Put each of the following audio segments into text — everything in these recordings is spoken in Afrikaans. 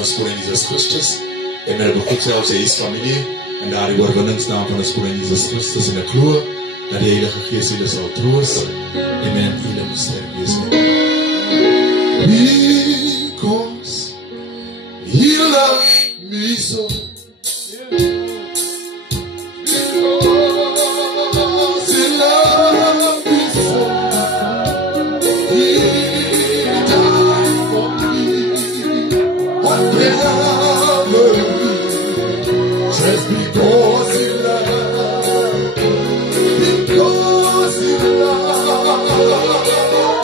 ons Koning Jesus Christus. En met begroet sy op sy familie en daar die oorwinningsnaam van ons Koning Jesus Christus in 'n glo dat die Heilige Gees julle sal troos. Amen. Julle moet sterk wees. Because He loved me so. Just because He loved, because He loved,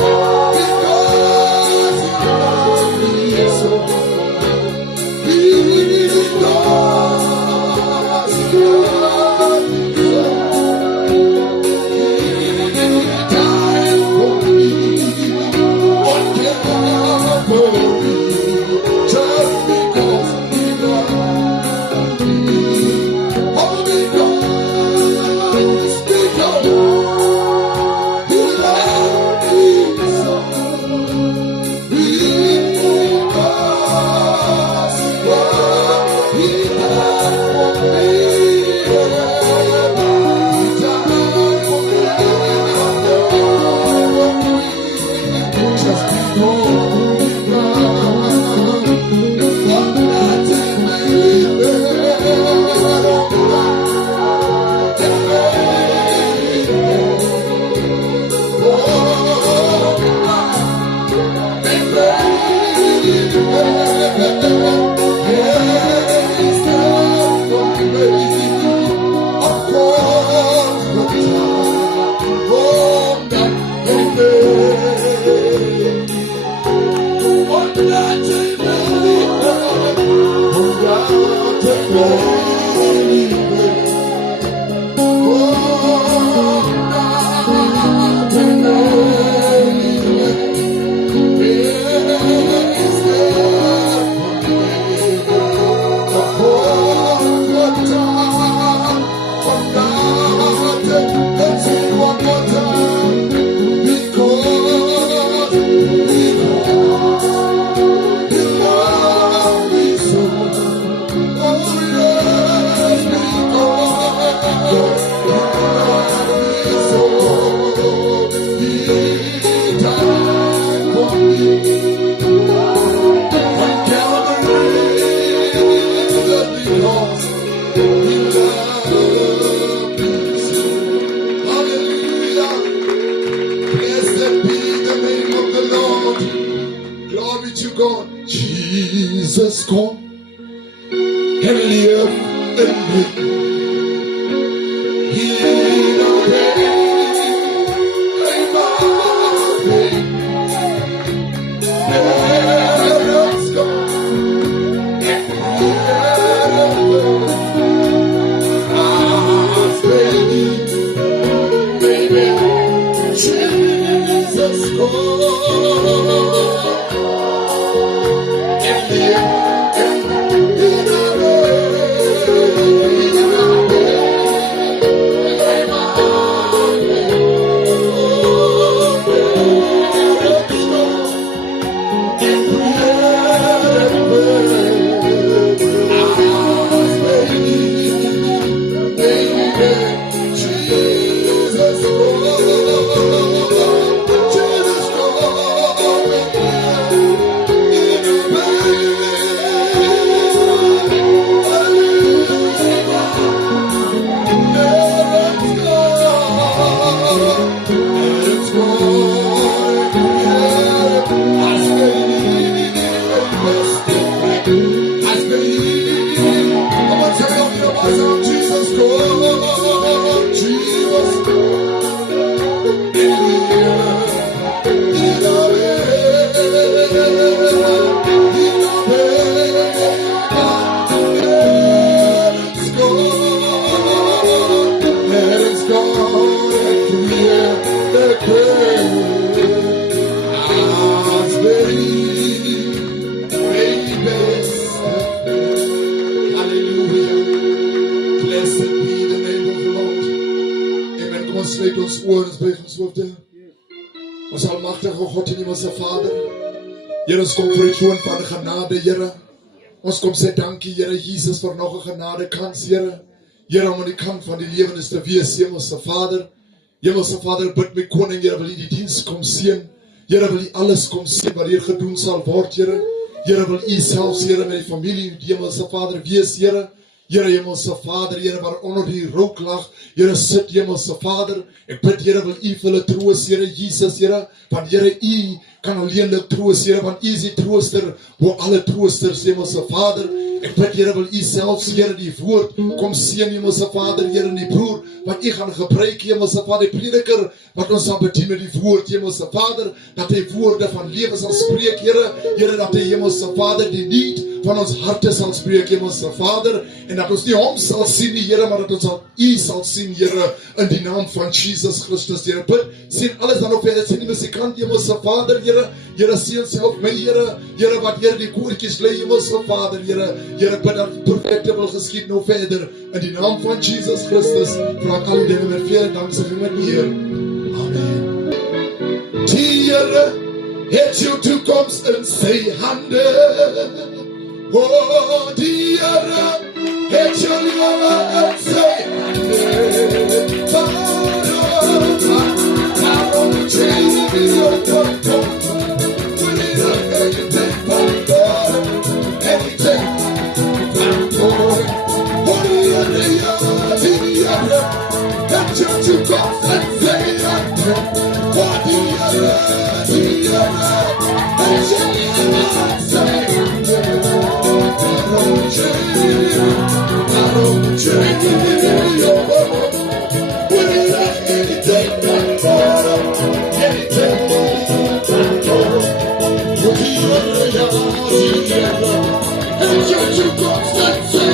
because He loved me so, because He loved me so, He died for me on Calvary, just because He loved me. Jesus come and live in me. He Sluit ons oor, ons buig ons hoofde. Ons almagtige God en hemelse Vader, Here, ons kom voor U troon van genade, Here. Ons kom sê dankie, Here Jesus, vir nog 'n genadekans, Here. Here, om aan die kant van die lewendes te wees, Hemelse Vader. Hemelse Vader, bid my koning, Here, wil U die diens kom seën. Here, wil U alles kom seën wat hier gedoen sal word, Here. Here, wil U selfs, Here, met die familie, Hemelse Vader, wees, Here. Here, Hemelse Vader, Here, waar onder die rook lag, Here, sit, Hemelse Vader. Ek bid, Here, wil U vir hulle troos, Here Jesus, Here. Want, Here, U kan alleenlik troos, Here, want U is die trooster, hoe alle troosters, Hemelse Vader. Ek bid, Here, wil U selfs, Here, die woord kom seën, Hemelse Vader, Here, en die broer, wat U gaan gebruik, Hemelse Vader, die prediker, wat ons sal bedien met die woord, Hemelse Vader, dat hy woorde van lewe sal spreek, Here, Here, dat hy, Hemelse Vader, die niet van ons harte sal spreek, Hemelse Vader, en dat ons nie hom sal sien, die Here, maar dat ons al U sal sien, Here, in die naam van Jesus Christus, Here. Bid, sien alles dan op verder, sien die musikant, Hemelse Vader, Here, Here, sien self my, Here, Here, wat Here die koortjies lê, Hemelse Vader, Here, Here, bid dat perfecte wil geskied nou verder, in die naam van Jesus Christus, vraag al die dinge met vele danksegging met Heer. Amen. Die Here het jou toekoms in sy hande. Oh, die Here het jou lewe in sy hande. Waarom change your control? When it anything from God, anything from God. Oh, the Here het jou toekoms in sy hande. Oh, die Here het jou lewe in sy hande. I don't change your world. When it ain't anything but God, anything but God. When you are together, and you go and say,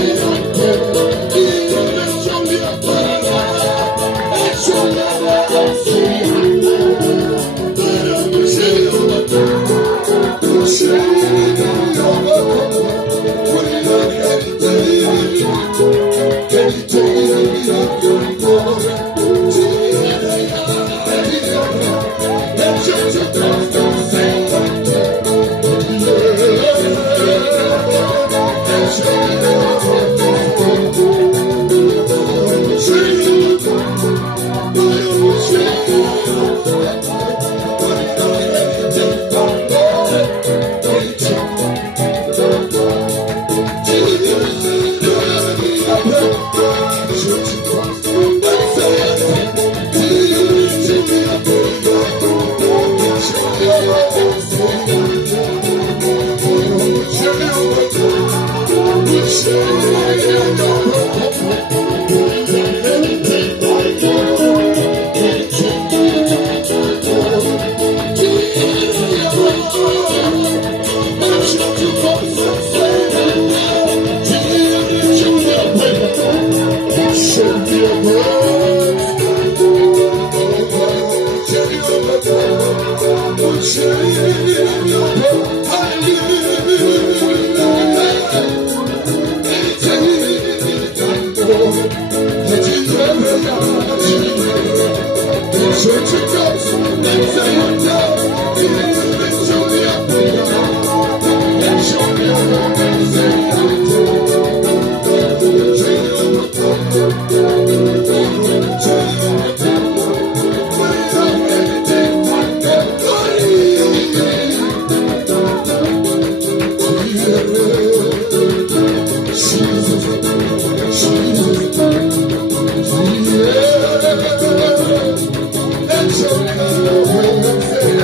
even if you live forever, and you never see, but I'm changing your world. Show me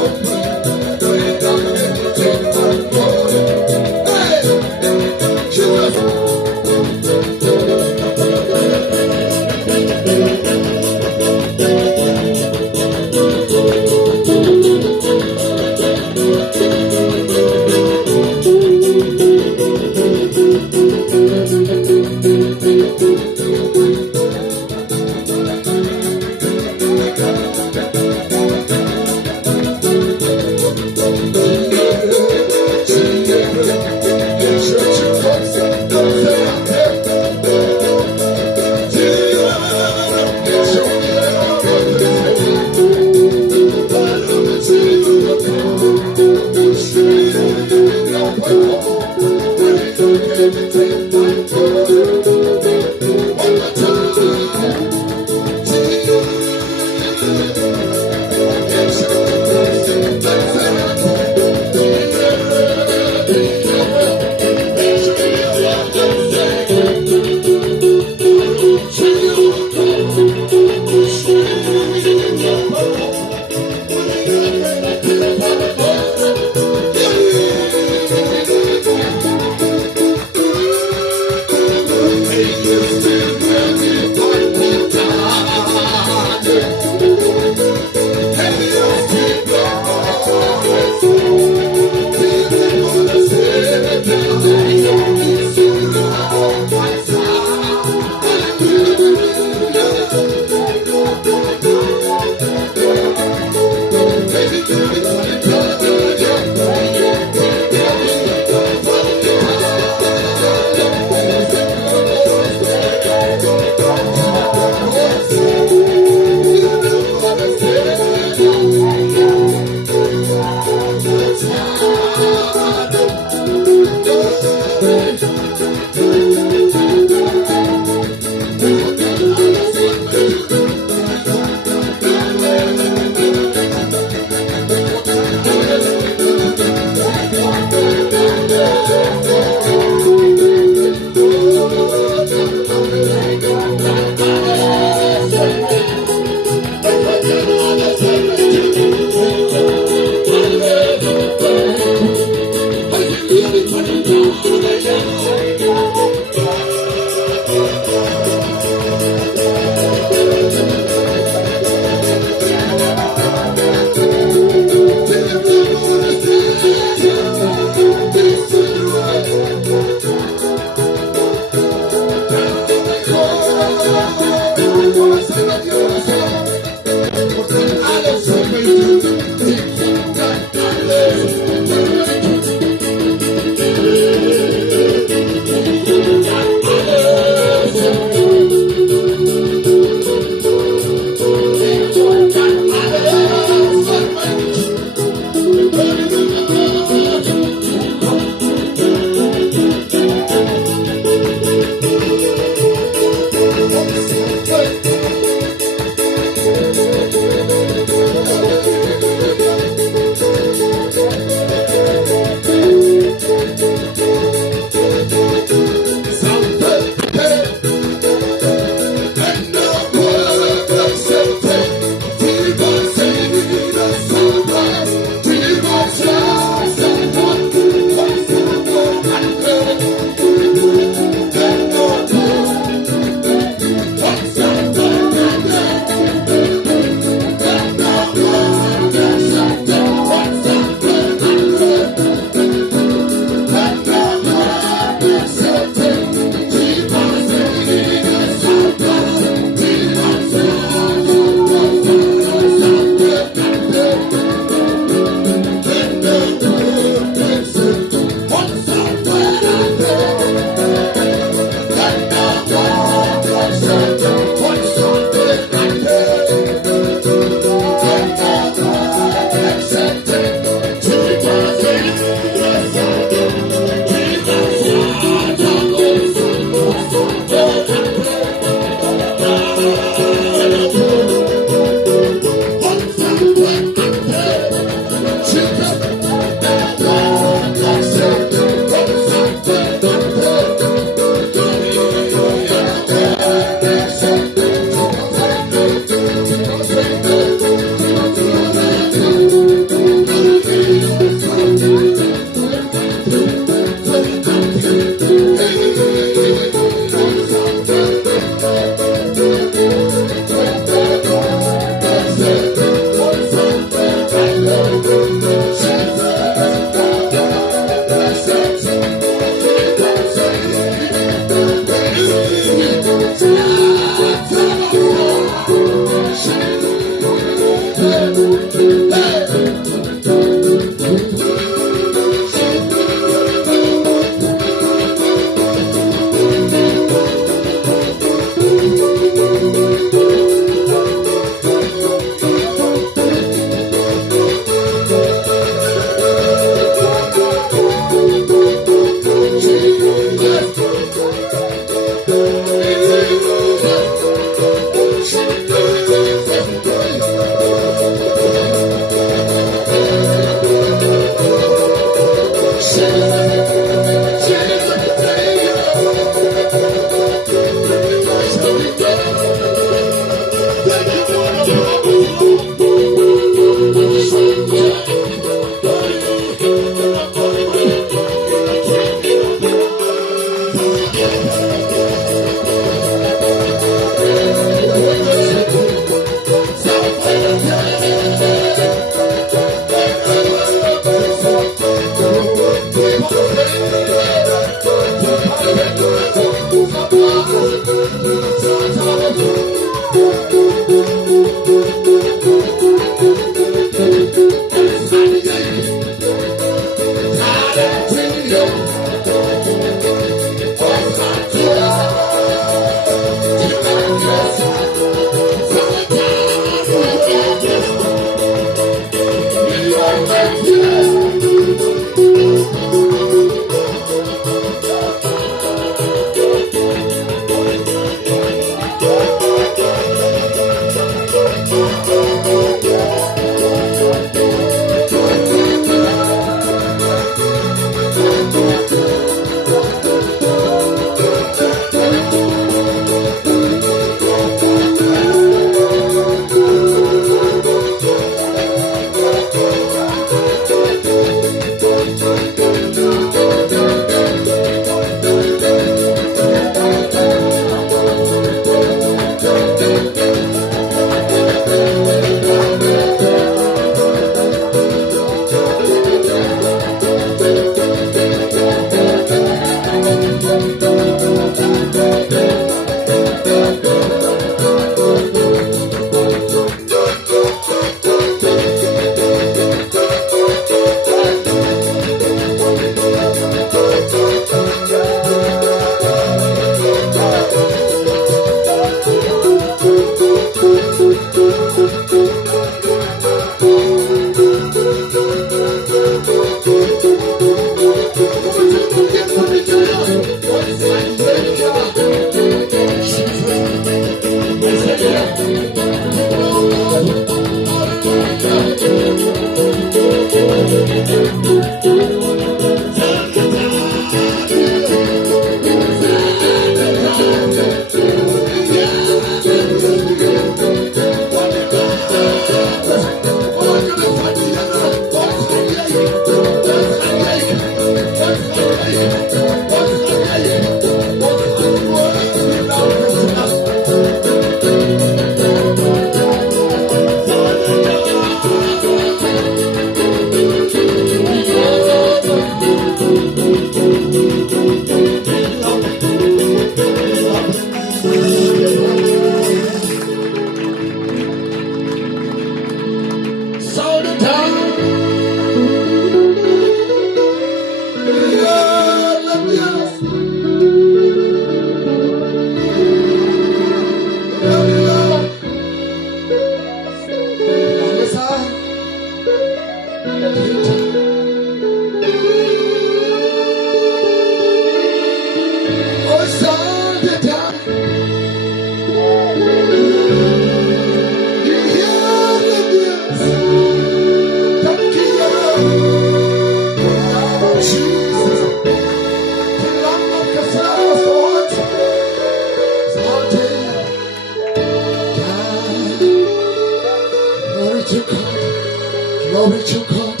Glory to God.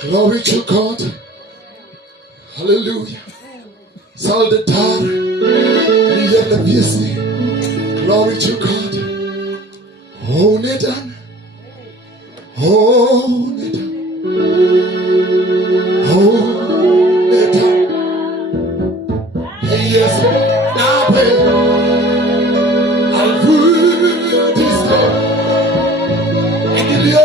Glory to God. Hallelujah. Saldatar. Glory to God. Honedan. Honedan. Honedan. Yes. Nabe. Alvudisco. Engilio.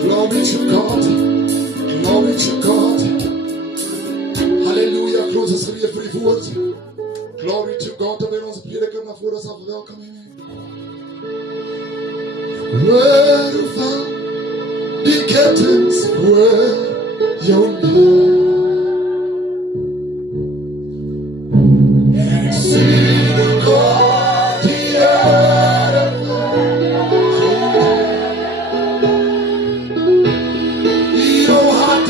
Glory to God. Glory to God. Hallelujah. Close us with your free words. Glory to God. Terwijl onze prediker naar voren zal verwelkomen. Word van die kettens, word jouw neer. Zie de God die your heart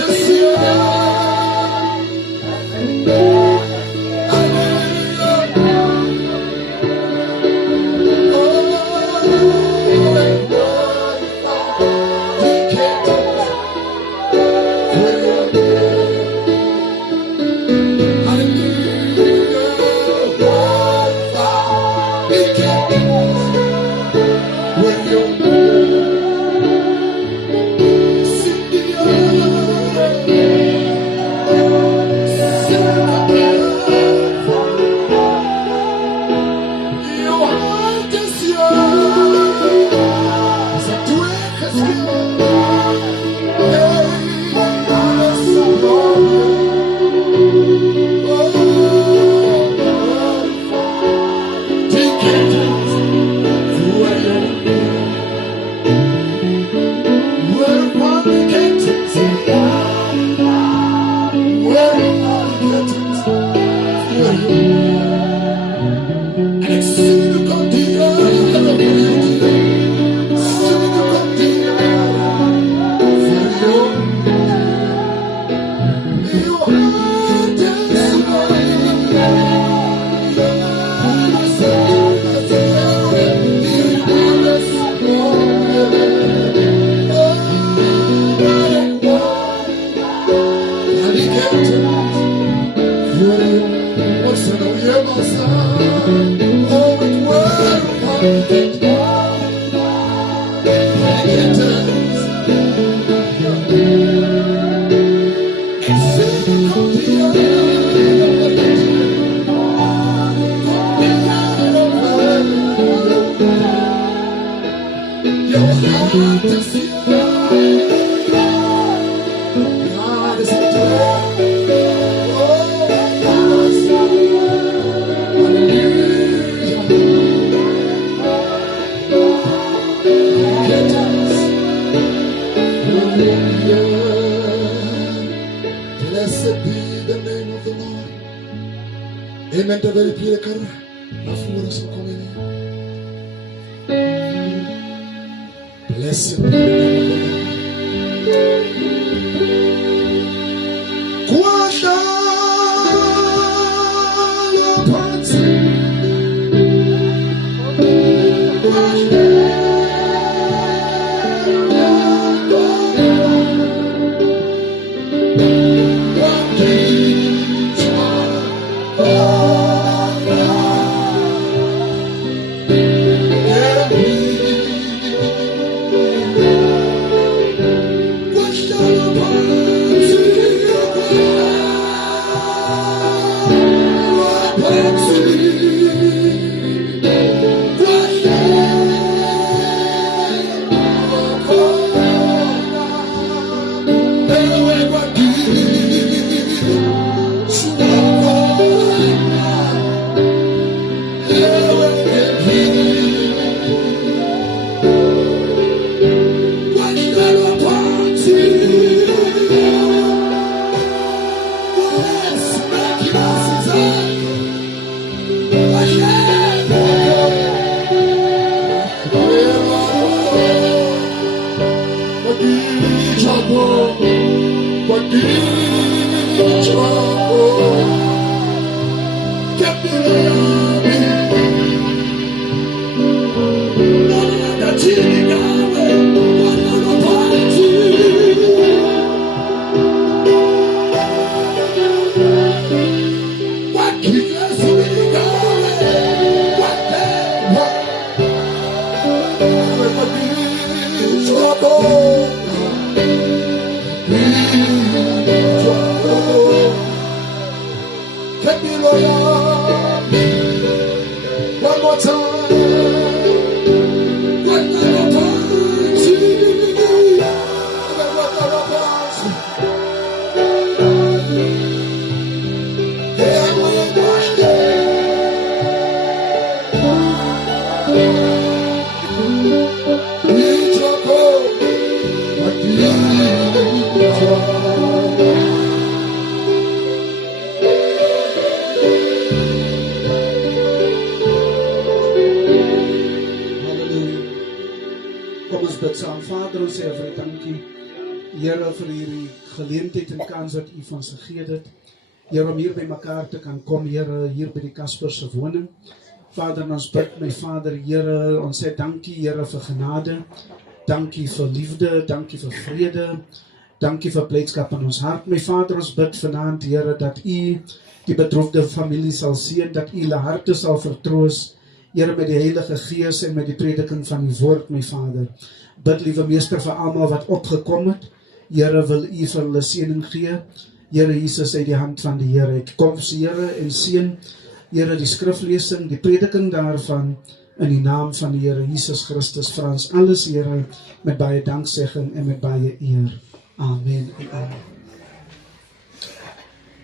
to see. Blessed be the name of the Lord. Amen. Terwijl je prediker naar voren zal komen. Blessed be the name of the Lord. Can be loyal. One more time. One more time. Jesus. Kom ons bid saam. Vader, ons sê vir U dankie, Here, vir hierdie geleentheid en kans wat U vir ons gegee het. Here, om hier by mekaar te kan kom, Here, hier by die Kasper se woning. Vader, ons bid, my Vader, Here, ons sê dankie, Here, vir genade. Dankie vir liefde, dankie vir vrede. Dankie vir blydskap in ons hart. My Vader, ons bid vanaand, Here, dat U die bedroefde familie sal seën, dat U hulle harte sal vertroos. Here, met die Heilige Gees en met die prediking van die woord, my Vader. Bid, liewe Meester, vir almal wat opgekom het. Here, wil U vir hulle seëning gee. Here Jesus, uit die hand van die Here. Kom, Here, en seën, Here, die skriflesing, die prediking daarvan, in die naam van die Here Jesus Christus, vir ons alles, Here, met baie danksegging en met baie eer. Amen en amen.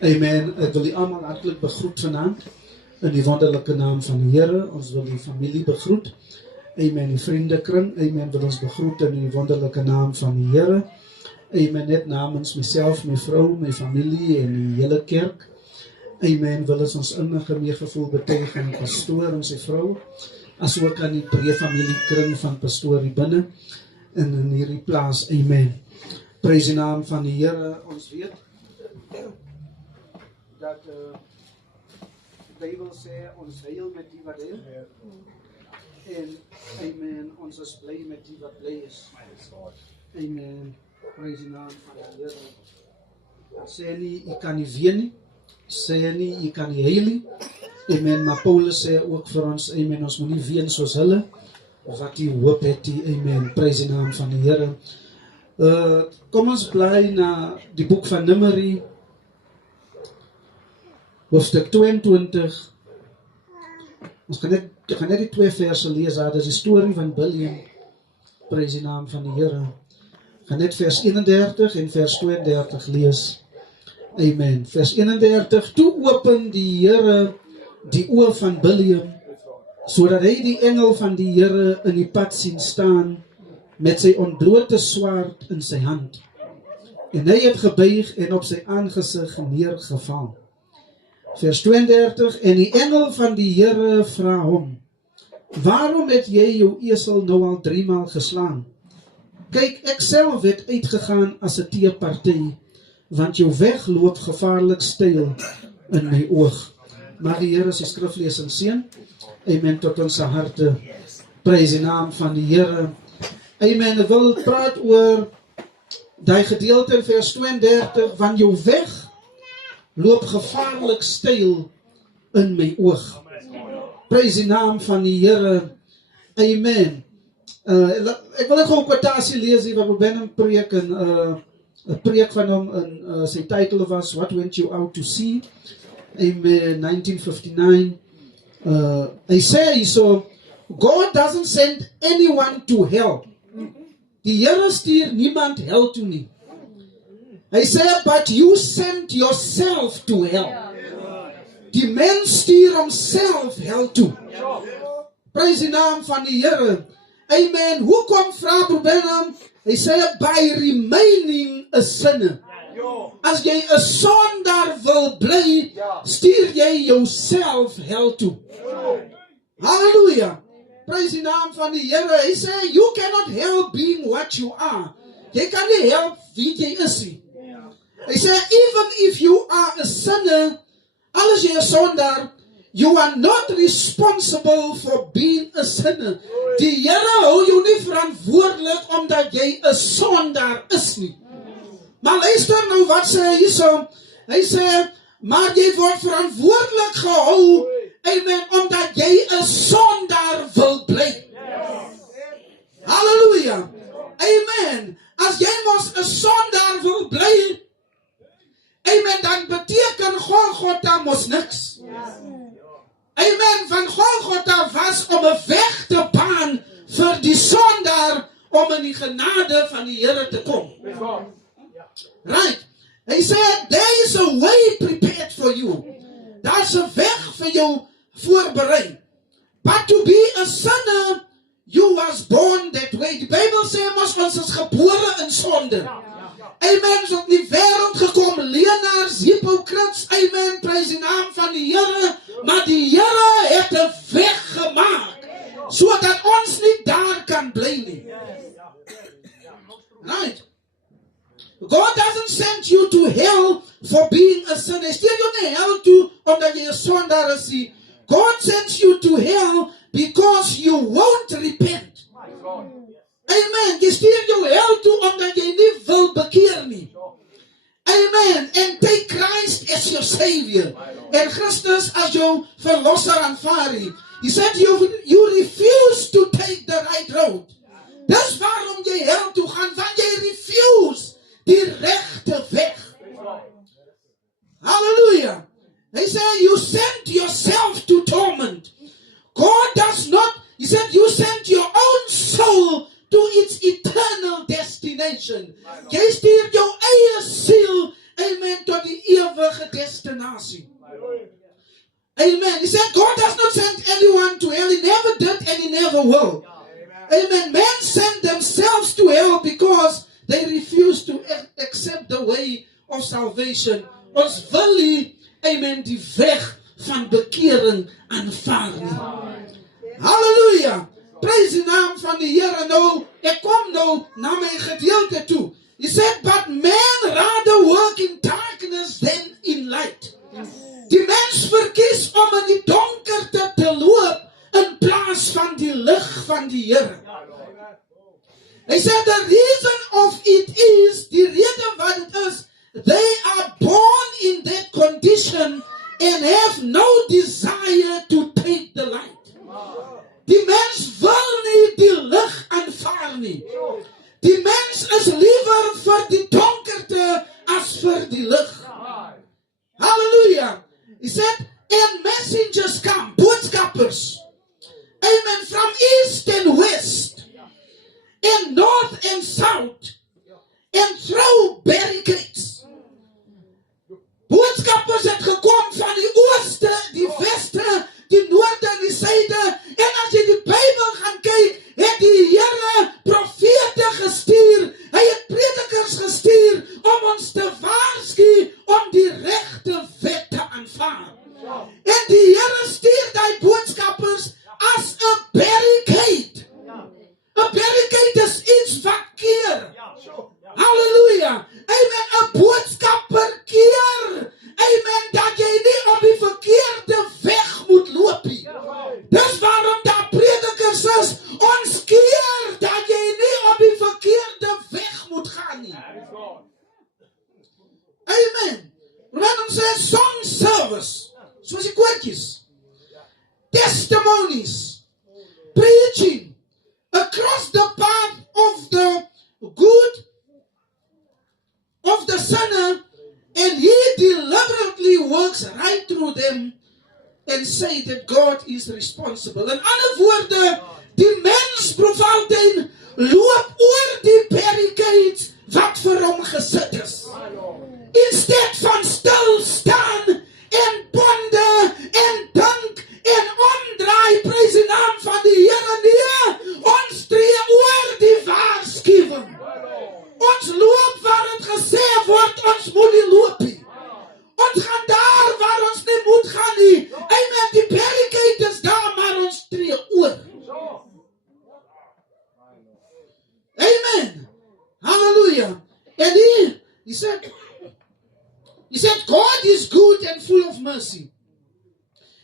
Amen. Ek wil die almal hartlik begroet vanaand, in die wonderlike naam van die Here. Ons wil die familie begroet. Amen. Die vriendekring. Amen. Wil ons begroet in die wonderlike naam van die Here. Amen. Net namens myself, my vrou, my familie en die hele kerk. Amen. Wil ons innige meegevoel betuig aan die pastoor en sy vrou, as ook aan die breë familiekring van pastoor hier binne en in hierdie plaas. Amen. Prys die naam van die Here. Ons weet dat die Bybel sê ons heil met die wat heil. En amen, ons is bly met die wat bly is. Amen. Prys die naam van die Here. Sê nie, jy kan nie ween nie. Sê nie, jy kan nie heil nie. Amen. Maar Paulus sê ook vir ons, amen, ons moet nie ween soos hulle, wat die hoop het die, amen. Prys die naam van die Here. Kom ons bly na die boek van Numeri, hoofstuk 22. Ons gaan net die 2 verse lees. Dit is die storie van Bileam. Prys die naam van die Here. Gaan net vers 31 en vers 32 lees. Amen. Vers 31. Toe open die Here die oë van Bileam, sodat hy die engel van die Here in die pad sien staan, met sy ontblote swaard in sy hand. En hy het gebuig en op sy aangesig neergeval. Vers 32, en die engel van die Here vra hom, waarom het jy jou esel nou al 3 maal geslaan? Kyk, ek self het uitgegaan as 'n teeparty, want jou weg loop gevaarlik styl in my oog. Mag die Here sy skriflesing seën. Amen, tot ons harte. Prys die naam van die Here. Amen, ek wil praat oor die gedeelte in vers 32, want jou weg loop gevaarlik styl in my oog. Prys die naam van die Here. Amen. Ek wil net gou 'n kwotasie lees hier wat Ben preek en 'n preek van hom en sy titel was What Went You Out to See? Amen, 1959. Hy sê hierso, God doesn't send anyone to hell. Die Here stuur niemand hel toe nie. Hy sê, but you sent yourself to hell. Die mens stuur homself hel toe. Prys die naam van die Here. Amen. Hoekom vra Benham? Hy sê, by remaining a sinner. As jy 'n sondaar wil bly, stuur jy jouself hel toe. Halleluja. Prys die naam van die Here. Hy sê, you cannot help being what you are. Jy kan nie help wie jy is nie. Hy sê, even if you are a sinner, al is jy 'n sondaar, you are not responsible for being a sinner. Die Here hou jou nie verantwoordelik omdat jy 'n sondaar is nie. Maar luister nou wat sê hy hierso. Hy sê, maar jy word verantwoordelik gehou, amen, omdat jy 'n sondaar wil bly. Halleluja. Amen. As jy mos 'n sondaar wil bly, Amen, dan beteken Golgotha mos niks. Amen, van Golgotha was om 'n weg te baan vir die sondaar om in die genade van die Here te kom. Right. Hy sê, there is a way prepared for you. Daar's 'n weg vir jou voorberei. But to be a sinner, you was born that way. Die Bybel sê mos ons is gebore in sonde. Amen, ons het in die wêreld gekom, leenaars, hypocrites, amen, prys die naam van die Here, maar die Here het 'n weg gemaak, sodat ons nie daar kan bly nie. Right. God doesn't send you to hell for being a sinner. Hy stuur jou nie hel toe omdat jy 'n sondaar is nie. God sends you to hell because you won't repent. Amen. Jy stuur jou hel toe omdat jy nie wil bekeer nie. Amen. And take Christ as your Savior. En Christus as jou verlosser aanvaar nie. He said you refuse to take the right road. Dis waarom jy hel toe gaan, want jy refuse die regte weg. Hallelujah. They say you sent yourself to torment. God does not, he said you sent your own soul to its eternal destination. Jy stuur jou eie siel, amen, tot die ewige destinasie. Amen. He said God does not send anyone to hell. He never did and he never will. Amen. Men send themselves to hell because they refuse to accept the way of salvation. Ons wil nie, amen, die weg van bekering aanvaar nie. Hallelujah. Prys die naam van die Here. Nou, ek kom nou na my gedeelte toe. He said, but men rather work in darkness than in light. Die mens verkies om in die donkerte te loop in plaas van die lig van die Here. He said the reason of it is, die rede wat het is, they are born in that condition and have no desire to take the light. Die mens wil nie die lig aanvaar nie. Die mens is liewer vir die donkerte as vir die lig. Hallelujah. He said, and messengers come, boodskappers. Amen. From east and west, and north and south, and throw barricades. Boodskappers het gekom van die ooste, die weste, die noorde en die suide. En as jy die Bybel gaan kyk, het die Here profete gestuur. Hy het predikers gestuur om ons te waarsku om die regte wet te aanvaar. En die Here stuur die boodskappers as 'n barricade. 'n barricade is iets wat keer. Hallelujah. Amen. 'n boodskapper keer. Amen. Dat jy nie op die verkeerde weg moet loop nie. Dis waarom daar predikers is. Ons keer dat jy nie op die verkeerde weg moet gaan nie. Amen. Wanneer ons sê song service, soos die koortjies, testimonies, preaching, across the path of the good, of the sinner, and he deliberately works right through them and say that God is responsible. In ander woorde, die mens Provaltuin loop oor die barricades wat vir hom gesit is. Instead van stil staan en bonde en dink en omdraai, prys die naam van die Here. Nee, ons tree oor die waarskuwing. Ons loop waar het gesê word, ons moet nie loop nie. Ons gaan daar waar ons nie moet gaan nie. Amen, die barricade is daar, maar ons tree oor. Amen. Hallelujah. And he said, God is good and full of mercy.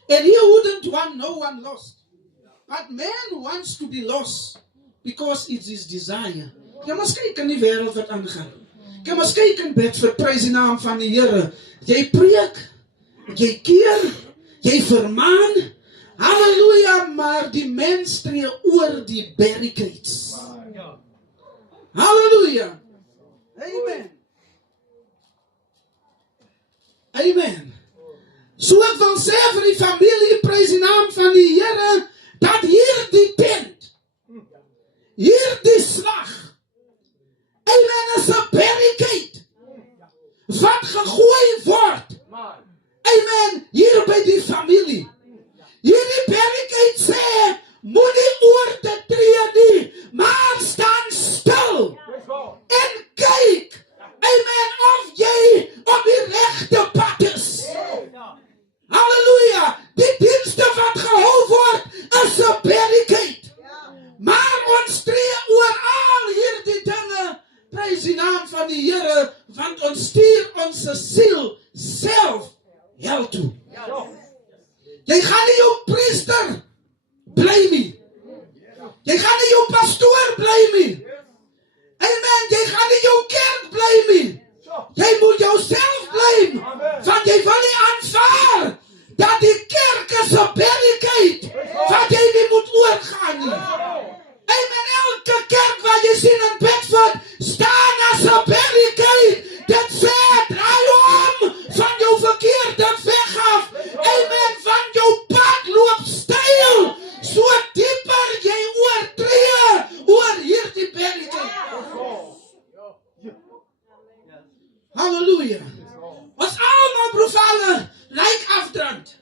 And he wouldn't want no one lost. But man wants to be lost because it's his desire. Jy moet kyk in die wêreld wat aangaan. Jy moet kyk en bid vir prys die naam van die Here. Jy preek, jy keer, jy vermaan. Halleluja, maar die mens tree oor die barricades. Halleluja. Amen. Amen. So ek wil sê vir die familie, prys die naam van die Here, dat hierdie tent, hierdie slag, amen, is 'n barricade, wat gegooi word, amen, hier by die familie. Hierdie barricade sê, moenie oor te tree nie, maar staan stil, en kyk, amen, of jy op die regte pad is. Halleluja, die dienste wat gehou word, is 'n barricade. Maar ons tree oor al hierdie dinge, prys die naam van die Here, want ons stuur ons siel self hel toe. Jy gaan nie jou priester bly nie. Jy gaan nie jou pastoor bly nie. Amen, jy gaan nie jou kerk bly nie. Jy moet jouself bly, want jy wil nie aanvaar dat die kerk is 'n barricade, wat jy nie moet oorgaan nie. Amen, elke kerk wat jy sien in Bedford, staan as 'n barricade, dit sê, draai om van jou verkeerde weg af. Amen, van jou pad loop styl, so dieper jy oortree, oor hierdie barricade. Halleluja. Ons almal profane lyk afdrand.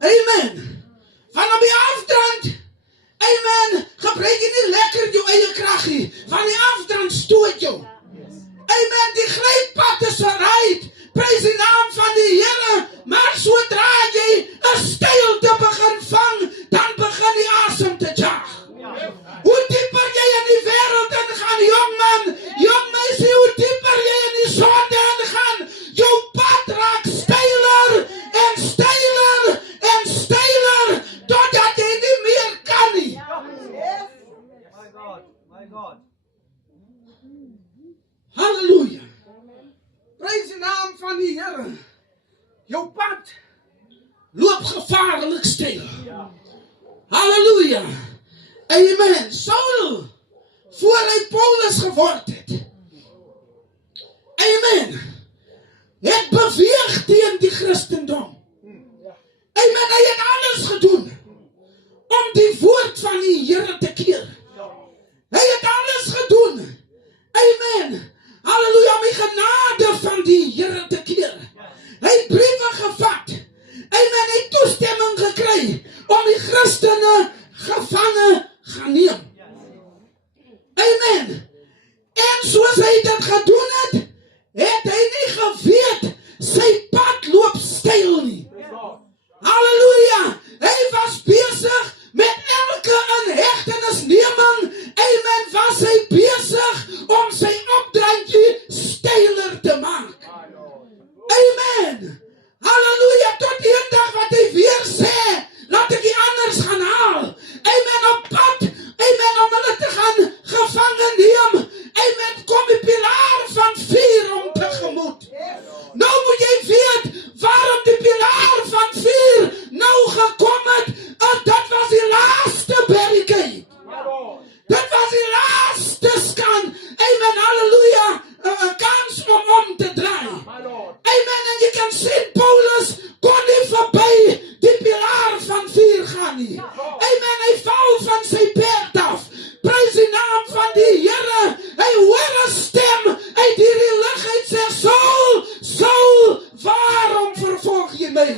Amen. Van op die afdrand, amen, gebruik jy nie lekker jou eie krag nie, van die afdrand stoot jou. Amen, die glypad is verheid, prys die naam van die Here, maar sodra jy 'n steilte begin vang, dan begin die asem te jag. Hoe dieper jy in die wêreld ingaan, jong meisie, hoe dieper jy in die sonde ingaan, jou pad raak steiler en steiler en steiler, totdat jy nie meer kan nie. My God. Halleluja. Prys die naam van die Here. Jou pad loop gevaarlik steil. Halleluja. Amen. Saul, voor hy Paulus geword het, amen, het beweeg teen die Christendom. Amen, hy het alles gedoen om die woord van die Here te keer. Hy het alles gedoen, amen, halleluja, om die genade van die Here te keer. Hy het briewe gevat, amen, hy het toestemming gekry om die Christene gevange gaan neem. Amen. En soos hy dit gedoen het, het hy nie geweet sy pad loop styl nie. Halleluja. Hy was besig met elke inhegtenisneming. Amen. Was hy besig om sy opdraandjie styler te maak. Amen. Halleluja. Tot eendag wat hy weer sê, laat ek die anders gaan haal. Amen, op pad, amen, om hulle te gaan gevangen neem. Amen, kom die pilaar van vuur om tegemoet. Nou moet jy weet, waarom die pilaar van vuur nou gekom het, dat was die laaste barricade. Dit was die laaste skan, amen, halleluja, kans om te draai. Amen, en jy kan sien, Paulus kon nie verby die pilaar van vuur gaan nie. Amen, hy val van sy perd af. Prys die naam van die Here. Hy hoor 'n stem uit hierdie lig. Hy sê, Saul, Saul, waarom vervolg jy my?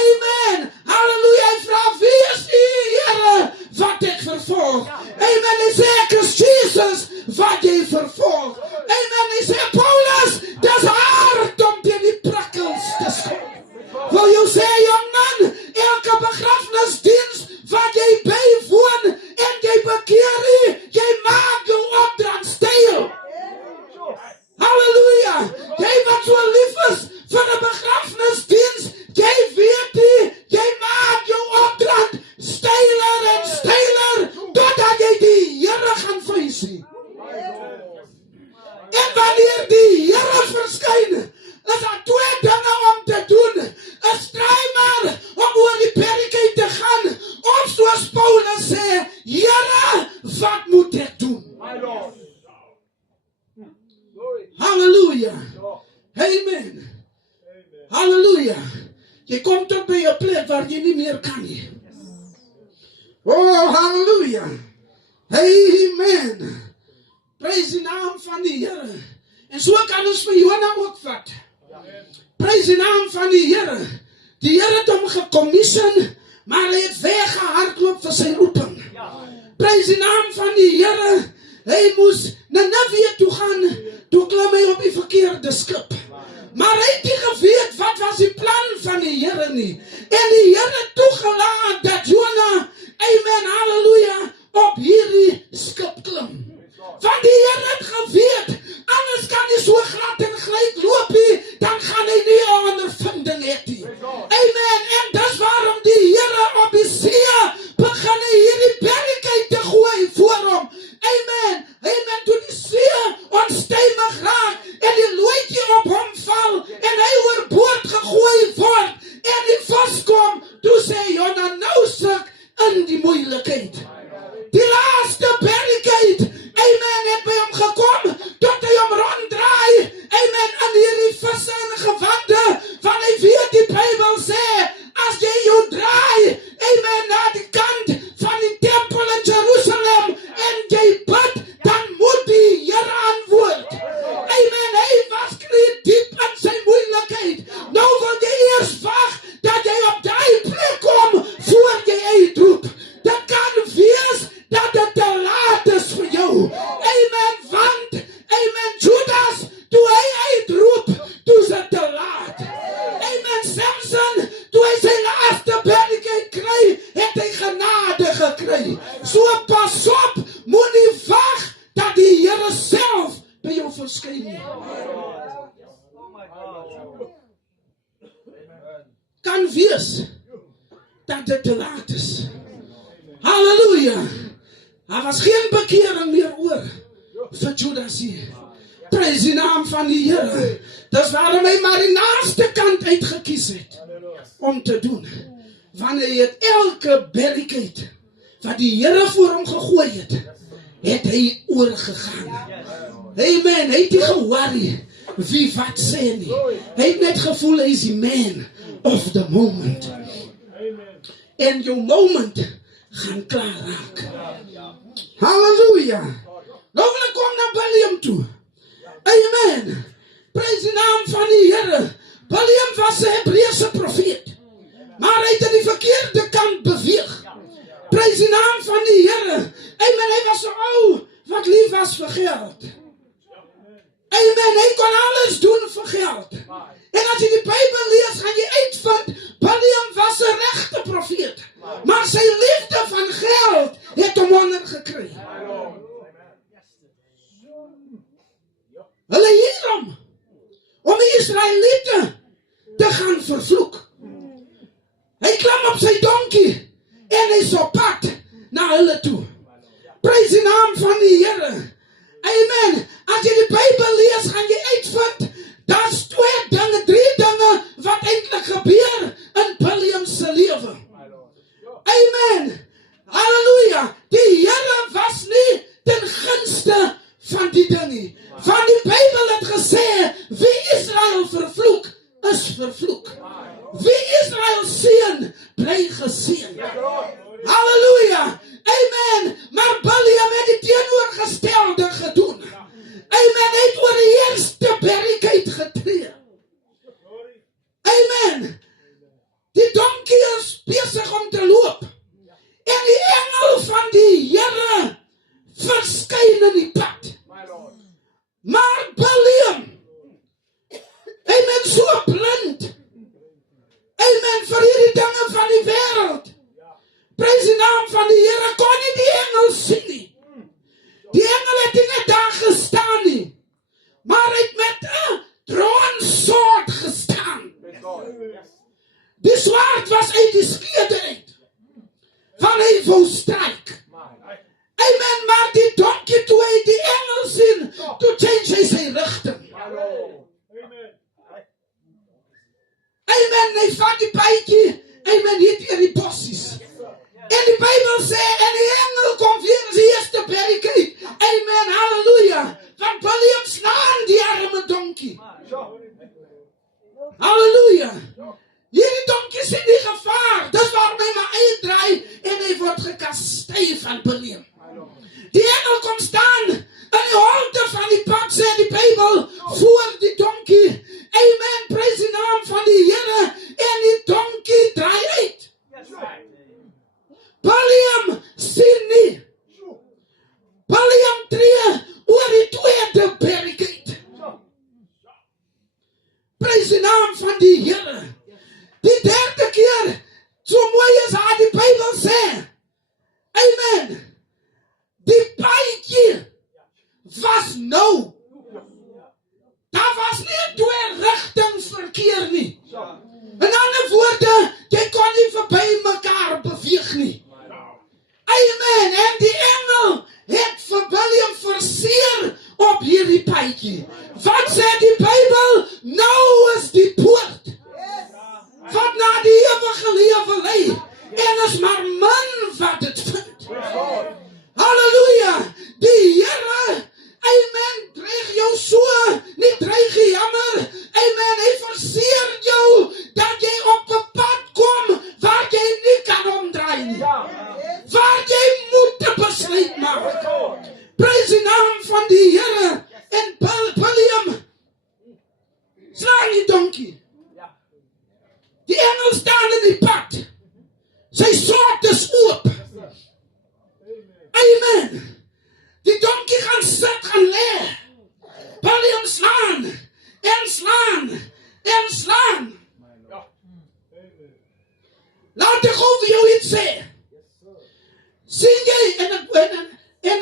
Amen, halleluja, hy vra, wie is die Here wat ek vervolg? Amen, hy sê, ek is Jesus wat jy vervolg. Amen, hy sê, Paulus, dis hard om teen die prikkels te skop. Wil jy sê, jong man, elke begrafnisdiens wat jy bywoon en jy bekeer nie, jy maak jou opdraand styl. Halleluja, jy wat so lief is vir 'n begrafnisdiens, jy weet nie, Jy kom tot by 'n plek waar jy nie meer kan nie. Oh, halleluja. Amen. Prys die naam van die Here. En so kan ons vir Jona ook vat. Prys die naam van die Here. Die Here het hom gekommission, maar hy het weggehardloop vir sy roeping. Prys die naam van die Here. Hy moes na Nineve toe gaan, toe klim hy op die verkeerde skip. Maar hy het nie geweet wat was die plan van die Here nie. En die Here het toegelaat dat Jona, amen, halleluja, op hierdie skip klim. Want die Here het geweet, anders kan hy so glad en glyk loop nie, dan gaan hy nie 'n ondervinding hê nie. Amen, en dis waarom die Here op die see begin hierdie bergheid te gooi voor hom. Amen, amen, toe die see onstuimig raak, en die looitjie op hom val, en hy oorboord gegooi word, en die vis kom, toe sê Jona, nou suk in die moeilikheid. Die laaste bergheid, amen, het by hom gekom, tot hy hom ronddraai, amen, in hierdie visse en gewande, van hy weet die Bybel sê, as jy jou draai, amen, na die kant van die tempel in Jerusalem, en jy bid, dan moet die Here antwoord. Amen, hy was diep in sy moeilikheid. Nou wil jy eers wag, dat jy op die plek kom, voor jy uitroep. Dit kan wees, dat dit te laat is vir jou. Amen, want, amen, Judas, toe hy uitroep, toe is dit te laat. Amen, Samson, toe hy sy laaste bergheid kry, het hy genade gekry. So pas op, moenie wag, dat die Here self by jou verskyn nie. Kan wees, dat dit te laat is. Halleluja. Daar was geen bekering meer oor vir Judas hier. Prys die naam van die Here. Dis waarom hy maar die naaste kant uitgekies het om te doen. Want hy het elke bergheid wat die Here voor hom gegooi het hy oorgegaan. Amen, hy het nie geworry wie wat sê nie. Hy het net gevoel hy is die man of the moment. En jou moment gaan klaar raak. Halleluja. Nou wil ek kom na Biliam toe. Amen. Prys die naam van die Here. Biliam was 'n Hebreëse profeet, maar hy het aan die verkeerde kant beweeg. Prys die naam van die Here. Amen, hy was so ou, wat lief was vir geld. Amen, hy kon alles doen vir geld. En as jy die Bybel lees, gaan jy uitvind, Biliam was 'n regte profeet, maar sy liefde van geld het hom ondergekry. Hulle hier om die Israeliete te gaan vervloek. Hy klim op sy donkie, en hy is op pad na hulle toe. Prys die naam van die Here. Amen. As jy die Bybel lees, gaan jy uitvind, daar's 3 dinge wat eintlik gebeur in Biliam se lewe. Amen. Halleluja. Die Here was nie ten gunste van die ding nie. Van die Bybel het gesê, wie Israel vervloek, is vervloek. Wie Israel seën, bly geseën. Halleluja. Amen. Maar Biliam het die teenoorgestelde gedoen. Amen. Hy het oor die eerste bergheid getree. Amen. Die donkie is besig om te loop. En die engel van die Here verskyn in die pad. Maar Biliam, amen, so blind. Amen, vir hierdie dinge van die wêreld. Prys die naam van die Here, kon nie die engel sien nie. Die engel het nie net daar gestaan nie, maar hy het met 'n drawn gestaan. Die swaard was uit die skede uit, van hy wou stryk. Amen, maar die donkie toe hy die engel sien, toe change hy sy rigting. Amen, hy vat die bytjie, amen, hier deur die bossies. En die Bybel sê, en die engel kom weer as die eerste bergheid. Amen, halleluja. Want Biliam slaan die arme donkie. Halleluja. Hierdie donkie sien die gevaar. Dis waarom hy maar uitdraai en hy word gekastei van Biliam. Die engel kom staan in die holte van die pad, sê die Bybel, voor die donkie. Amen, prys die naam van die Here, en die donkie draai uit. Biliam sien nie. Biliam tree oor die tweede barricade. Prys die naam van die Here. Die derde keer, so mooi as haar die Bybel sê, amen, die paadjie was nou. Daar was nie 2 rigtings verkeer nie. In ander woorde, jy kon nie verby mekaar beweeg nie. Amen, en die engel het vir Biliam verseer op hierdie paadjie. Wat sê die Bybel? Nou is die poort wat na die ewige lewe lei, en is maar min wat dit vind. Halleluja, die Here, amen, dreig jou so, nie dreig jy jammer, amen, hy verseer jou, dat jy op 'n pad kom, waar jy nie kan omdraai nie, waar jy moet 'n besluit maak. Prys die naam van die Here, en Biliam slaan die donkie. Die engel staan in die pad. Sy sword is oop. Amen. Die donkie gaan sit, gaan lê. Biliam slaan, en slaan, en slaan. Laat ek gou vir jou iets sê. Sien jy, en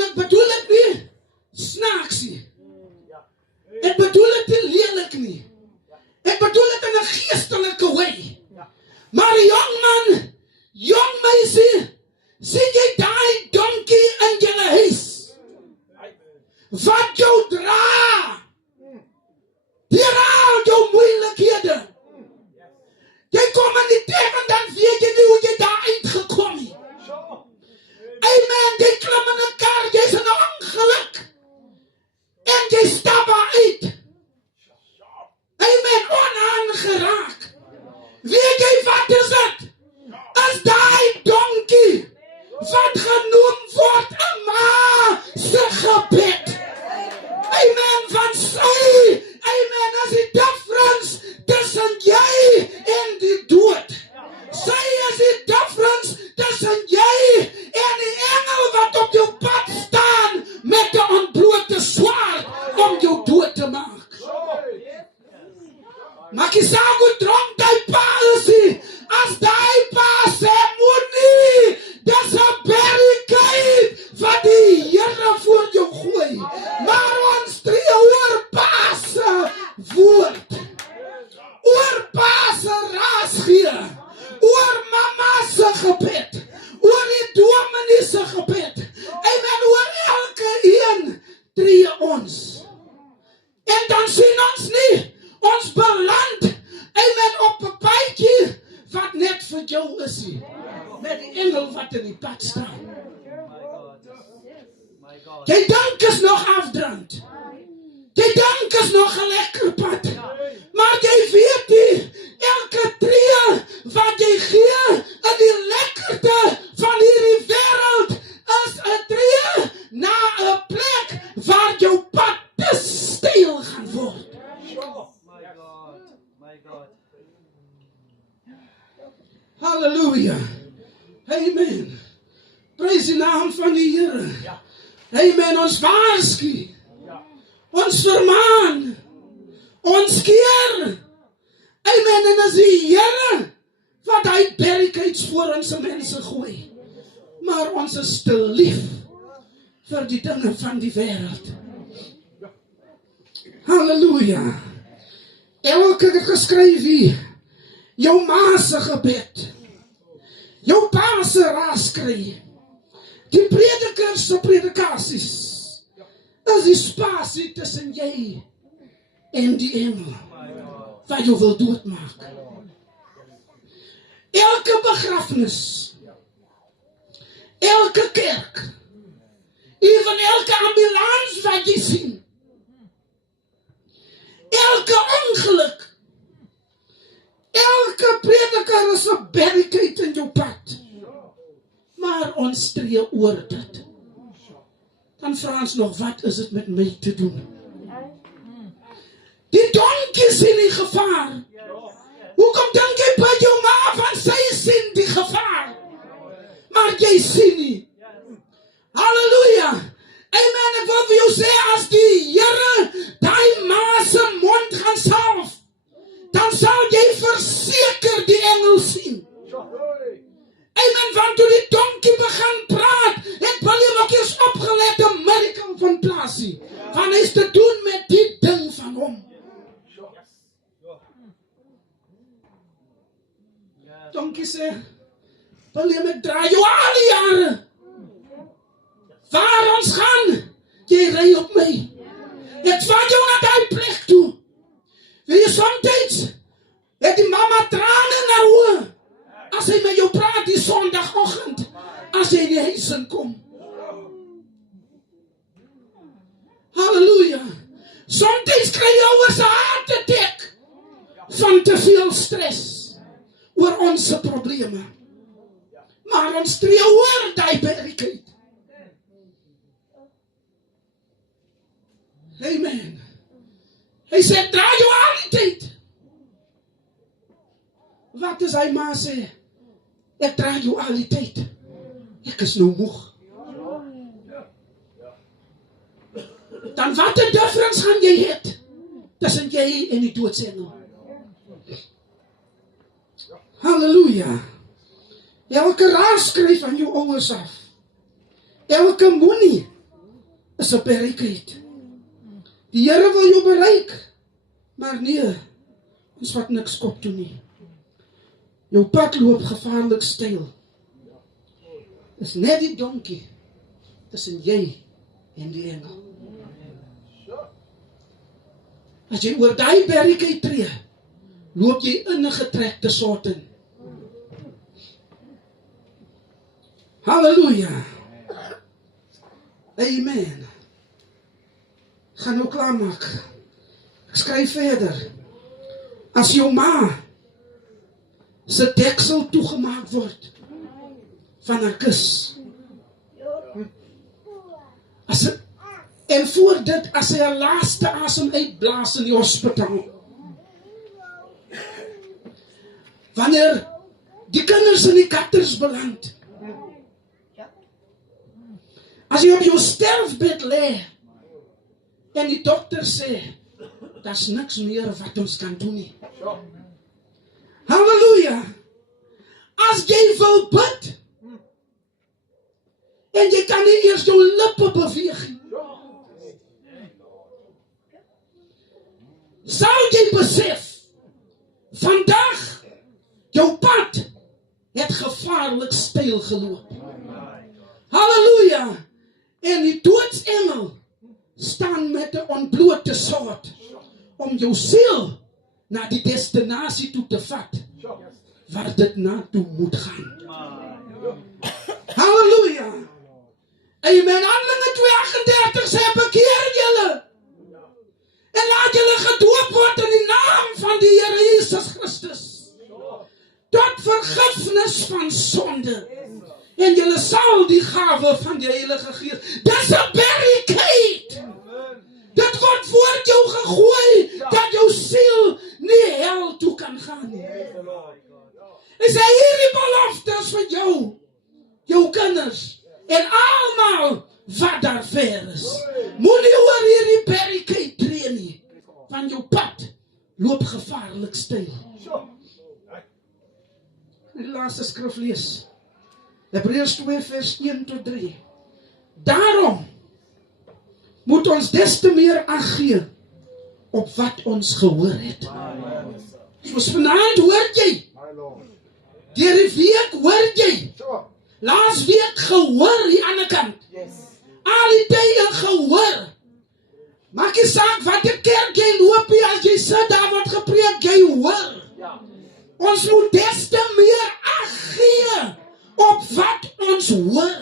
ek bedoel het nie snaaks nie. Ek bedoel het nie lelik nie. Ek bedoel het in 'n geestelike wy. Maar jong man, jong meisie, sien jy daai donkie in julle huis? Wat jou dra? Deur al jou moeilikhede. Jy kom in die tegen, dan weet jy nie hoe jy daar uitgekom nie. Amen, jy klim in 'n kar, jy's in 'n ongeluk. En jy stap uit. Amen, onaangeraak. Weet jy wat is dit? Is daai donkie wat genoem word 'n ma se gebed. Amen, van sy, amen, is die difference tussen jy en die dood. Sy is die difference tussen jy en die engel wat op jou pad staan met 'n ontblote swaard om jou dood te maak. Maak jy saak hoe dronk die pa is nie. As die pa sê moenie, dis 'n barricade wat die Here voor jou gooi. Maar ons tree oor pa se woord, oor pa se raas gee, oor mama se gebed, oor die dominee se gebed, amen, oor elke een tree ons. En dan sien ons nie, ons beland, amen, op 'n paadjie wat net vir jou is nie, met die engel wat in die pad staan. Jy dink is nog afdrand. Jy dink is nog 'n lekker pad. Maar jy weet nie, elke tree wat jy gee in die lekkerte van hierdie wêreld is 'n tree na 'n plek waar jou pad te steil gaan word. Halleluja. Amen. Prys die naam van die Here. Amen. Ons waarsku. Ons vermaan. Ons keer. Amen. En as die Here wat hy barricades voor ons mense gooi. Maar ons is te lief vir die dinge van die wêreld. Halleluja. Elke het geskryf hier. Jou ma se gebed. Jou pa se raaskry. Die prediker se predikasies. Is die spasie tussen jy en die engel wat jou wil doodmaak. Elke begrafnis, elke kerk, even elke ambulans wat jy sien, elke ongeluk, elke 'n barricade in jou pad. Maar ons tree oor dit. Dan vra ons nog, wat is dit met my te doen? Die donkie sien die gevaar. Hoekom dink jy by jou ma van sy sien die gevaar? Maar jy sien nie. Halleluja. Amen, ek wil vir jou sê, as die Here die ma se mond gaan salf, dan sal jy verseker die engel sien. Amen, want toe die donkie begin praat, het William ook eens opgelet, 'n miracle van plaasie. Van is te doen met die ding van hom. Donkie sê, William, ek draai jou al die jare. Waar ons gaan, jy ry op my. Ek vat jou na die plek toe. Wil jy soms, het die mama trane in haar oë, as hy met jou praat die sondagoggend, as hy in die huis inkom. Halleluja. Soms kry jy ouers 'n hartattack van te veel stres oor ons probleme. Maar ons tree oor die barricade. Amen. Hy sê, draai jou al die tyd. Wat is hy maar sê? Ek draai jou al die tyd. Ek is nou moeg. Dan wat 'n difference gaan jy het tussen jy en die doodsengel? Halleluja. Elke raas skryf aan jou ouers af. Elke moenie is 'n barricade. Die Here wil jou bereik, maar nee, ons vat niks kop toe nie. Jou pad loop gevaarlik styl. Is net die donkie tussen jy en die engel. As jy oor die barricade tree, loop jy in 'n getrekte soort in. Halleluja. Amen. Gaan nou klaarmaak. Ek skryf verder. As jou ma se deksel toegemaak word van 'n kus. En voor dit, as hy 'n laaste asem uitblaas in die hospitaal. Wanneer die kinders in die katters beland. As jy op jou sterfbed lê en die dokter sê, daar's niks meer wat ons kan doen nie. Halleluja. As jy wil bid en jy kan nie eers jou lippe beweeg nie. Sal jy besef, vandag jou pad het gevaarlik styl geloop. Halleluja. En die doodsengel staan met 'n ontblote swaard om jou siel na die destinasie toe te vat waar dit naartoe moet gaan. Halleluja. Amen. Handelinge 2:38 sê, bekeer julle en laat julle gedoop word in die naam van die Here Jesus Christus tot vergifnis van sonde. En julle sal die gawe van die Heilige Gees. Dis 'n barricade. Dit word voor jou gegooi dat jou siel nie hel toe kan gaan nie. En sê hierdie beloftes vir jou kinders en almal wat daar ver is. Moenie oor hierdie barricade tree nie, van jou pad loop gevaarlik styl. Die laaste skrif lees. Hebreërs 2 vers 1 tot 3. Daarom moet ons des te meer ag gee op wat ons gehoor het. Soos vanaand hoor jy. Deur die week hoor jy. Laas week gehoor die ander kant. Al die tye gehoor. Maak nie saak wat die kerk jy loop nie, as jy sit daar wat gepreek, jy hoor. Ons moet des te meer ag gee op wat ons hoor.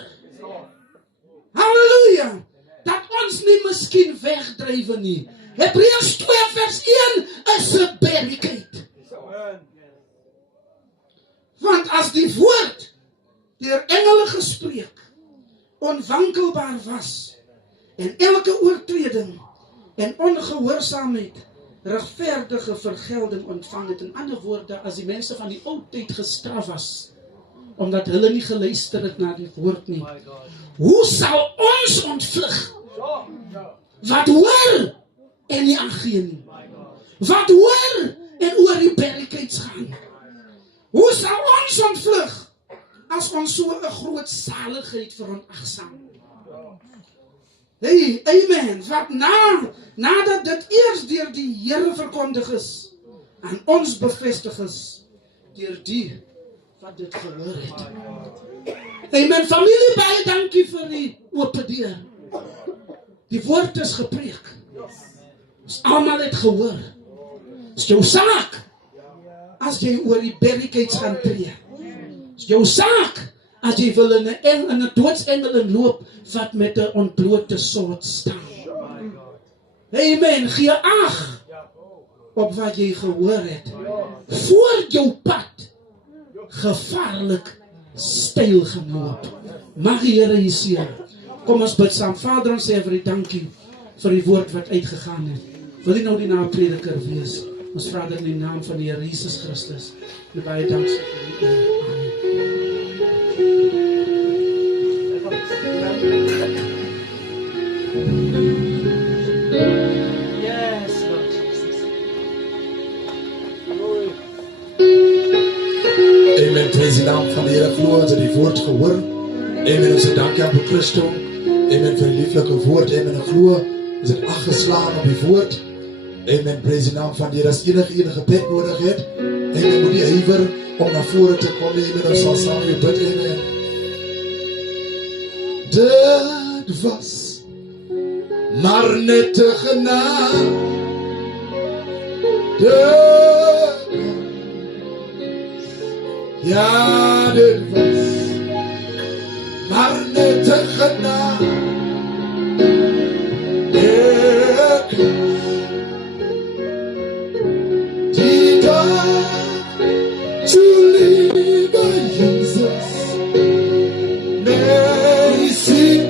Halleluja. Dat ons nie miskien wegdrywe nie. Hebreërs 2 vers 1 is 'n barricade. as die woord deur engele gespreek onwankelbaar was en elke oortreding en ongehoorsaamheid regverdige vergelding ontvang het. In ander woorde, as die mense van die ou tyd gestraf was omdat hulle nie geluister het na die woord nie, hoe sal ons ontvlug wat hoor en nie aangee nie, wat hoor en oor die barricades gaan? Hoe sal ons ontvlug as ons so 'n groot saligheid veronagsaam? Hey, amen. Wat nadat dit eers deur die Here verkondig is, aan ons bevestig is deur die wat dit gehoor het. Amen. Familie, baie dankie vir die oop deur. Die woord is gepreek. Ons almal het gehoor. Is jou saak as jy oor die barricades gaan tree. Is jou saak as jy wil in 'n doodsengel loop wat met 'n ontblote sword staan. Amen. Gee ag op wat jy gehoor het. Voor jou pad gevaarlik styl geloop. Mag die Here u seën. Kom ons bid saam. Vader, ons sê vir u dankie vir die woord wat uitgegaan het. Wil u nou die naprediker wees? Ons vra dit in die naam van die Here Jesus Christus. En baie dankie vir u. Yes, Lord Jesus. Amen. Praise die naam van die Here. Glo ons het die woord gehoor. Amen. Ons dankie aan Christo. Amen vir die lieflike woord. Amen. En glo ons het ag geslaan op die woord. Amen. Praise die naam van die Here. As enige gebed nodig het, amen, moet die huiwer om na vore te kom. Amen. Ons sal saam met u bid. Amen. Dit was maar net te genade. Ja, dit was maar net te genade. Die dag toe lieve Jesus mij ziet.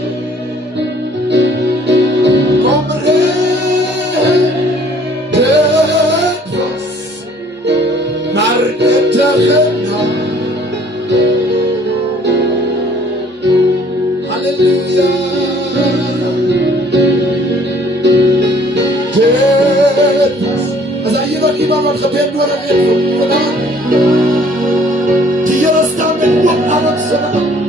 Kom red, dit was maar net te genade. Halleluja. Dit was. As daar iemand wat gebed nodig heeft vandaag, die Here staan met oop arms vandaag.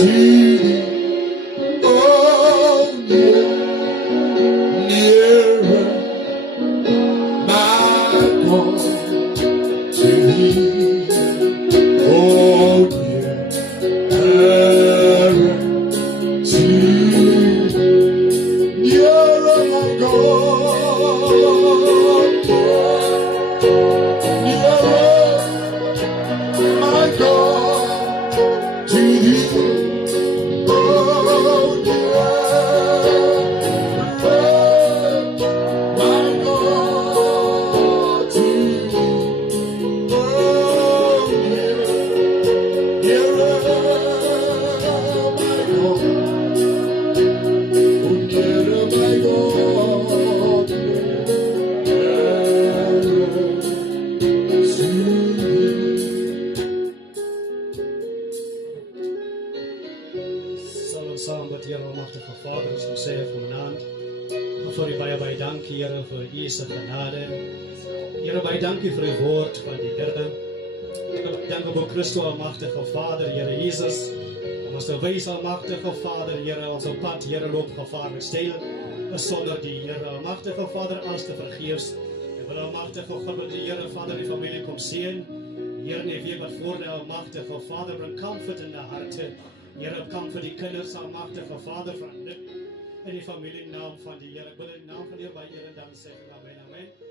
to thee. Oh, nearer, my God, to thee. Oh, nearer to nearer, my God, nearer, my God, to thee. Oh, Zal ons saam met Here almagtige Vader ons sê vanaand. Vir U baie dankie Here vir U se genade. Here baie dankie vir U woord van die Here. Ek wil dank op Christus almagtige Vader, Here Jesus. Ons te wys almagtige Vader, Here ons op pad Here loop gevaarlik steil. Sonder die Here almagtige Vader alles te vergeefs. Ek wil almagtige God met die Here Vader die familie kom seën. Here nee weer wat voor die almagtige Vader bring comfort in die harte. Here kom vir die kinders almagtige Vader van dit in die familie naam van die Here. Ek wil in die naam van die Here by Here dan sê amen. Amen.